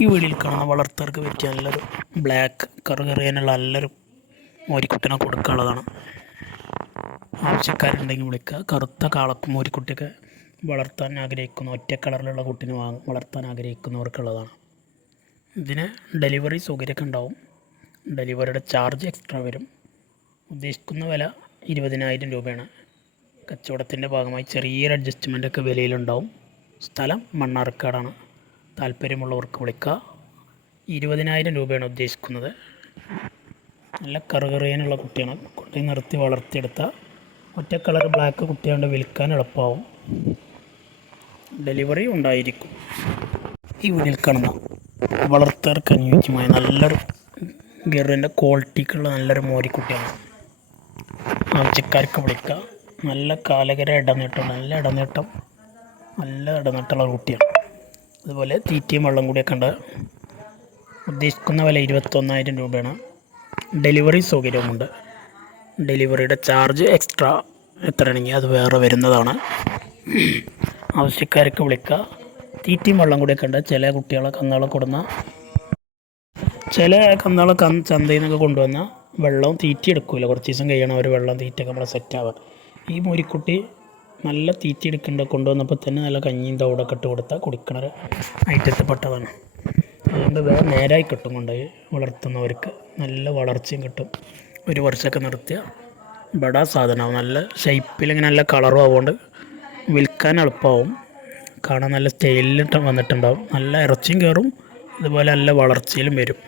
ഈ വീഡിയോയിൽ കാണുന്ന വളർത്തർക്ക് പറ്റിയ നല്ലൊരു ബ്ലാക്ക് കറുകറിയാനുള്ള നല്ലൊരു മോരിക്കുട്ടിനെ കൊടുക്കാനുള്ളതാണ്. ആവശ്യക്കാരുണ്ടെങ്കിൽ വിളിക്കുക. കറുത്ത കാളക്കും മോരിക്കുട്ടിയൊക്കെ വളർത്താൻ ആഗ്രഹിക്കുന്ന ഒറ്റ കളറിലുള്ള കുട്ടിനെ വളർത്താൻ ആഗ്രഹിക്കുന്നവർക്കുള്ളതാണ്. ഇതിന് ഡെലിവറി സൗകര്യമൊക്കെ ഉണ്ടാവും. ഡെലിവറിയുടെ ചാർജ് എക്സ്ട്രാ വരും. ഉദ്ദേശിക്കുന്ന വില 20,000 രൂപയാണ്. കച്ചവടത്തിൻ്റെ ഭാഗമായി ചെറിയൊരു അഡ്ജസ്റ്റ്മെൻറ്റൊക്കെ വിലയിലുണ്ടാവും. സ്ഥലം മണ്ണാർക്കാടാണ്. താല്പര്യമുള്ളവർക്ക് വിളിക്കുക. 20,000 രൂപയാണ് ഉദ്ദേശിക്കുന്നത്. നല്ല കറുകറിയാനുള്ള കുട്ടിയാണ്. കുട്ടി നിർത്തി വളർത്തിയെടുത്ത ഒറ്റ കളർ ബ്ലാക്ക് കുട്ടിയാണ്ട് വിൽക്കാൻ എളുപ്പമാവും. ഡെലിവറി ഉണ്ടായിരിക്കും. ഈ വീട്ടിൽ കാണുന്ന വളർത്തർക്ക് അനുയോജ്യമായ നല്ലൊരു ഗിറിൻ്റെ ക്വാളിറ്റിക്കുള്ള നല്ലൊരു മോരിക്കുട്ടിയാണ്. ആവശ്യക്കാർക്ക് വിളിക്കുക. നല്ല കാലകര ഇടനീട്ടം, നല്ല ഇടനീട്ടമുള്ള കുട്ടിയാണ്. അതുപോലെ തീറ്റയും വെള്ളം കൂടിയൊക്കെ ഉണ്ട്. ഉദ്ദേശിക്കുന്ന വില 21,000 രൂപയാണ്. ഡെലിവറി സൗകര്യമുണ്ട്. ഡെലിവറിയുടെ ചാർജ് എക്സ്ട്രാ എത്രയാണെങ്കിൽ അത് വേറെ വരുന്നതാണ്. ആവശ്യക്കാർക്ക് വിളിക്കുക. തീറ്റയും വെള്ളം കൂടിയൊക്കെ ഉണ്ട്. ചില കുട്ടികളെ കന്നുകളെ കൊടുന്ന ചന്തയിൽ നിന്നൊക്കെ കൊണ്ടുവന്ന വെള്ളവും തീറ്റ എടുക്കില്ല. കുറച്ച് ദിവസം കഴിയണം അവർ വെള്ളം തീറ്റയൊക്കെ നമ്മളെ സെറ്റാവുക. ഈ മോരിക്കുട്ടി നല്ല തീറ്റ കൊണ്ടുവന്നപ്പോൾ തന്നെ നല്ല കഞ്ഞിയും തവിടൊക്കെ ഇട്ട് കൊടുത്താൽ കുടിക്കണ ഐറ്റത്തിൽപ്പെട്ടതാണ്. അതുകൊണ്ട് വേറെ നേരായി കിട്ടും. കൊണ്ടുപോയി വളർത്തുന്നവർക്ക് നല്ല വളർച്ചയും കിട്ടും. ഒരു വർഷമൊക്കെ നിർത്തിയ ബടാ സാധനമാവും. നല്ല ഷേപ്പിലിങ്ങനെ നല്ല കളറും ആവുകൊണ്ട് വിൽക്കാൻ എളുപ്പമാവും. കാണാൻ നല്ല സ്റ്റൈലിൽ വന്നിട്ടുണ്ടാവും. നല്ല ഇറച്ചിയും കയറും. അതുപോലെ നല്ല വളർച്ചയിലും വരും.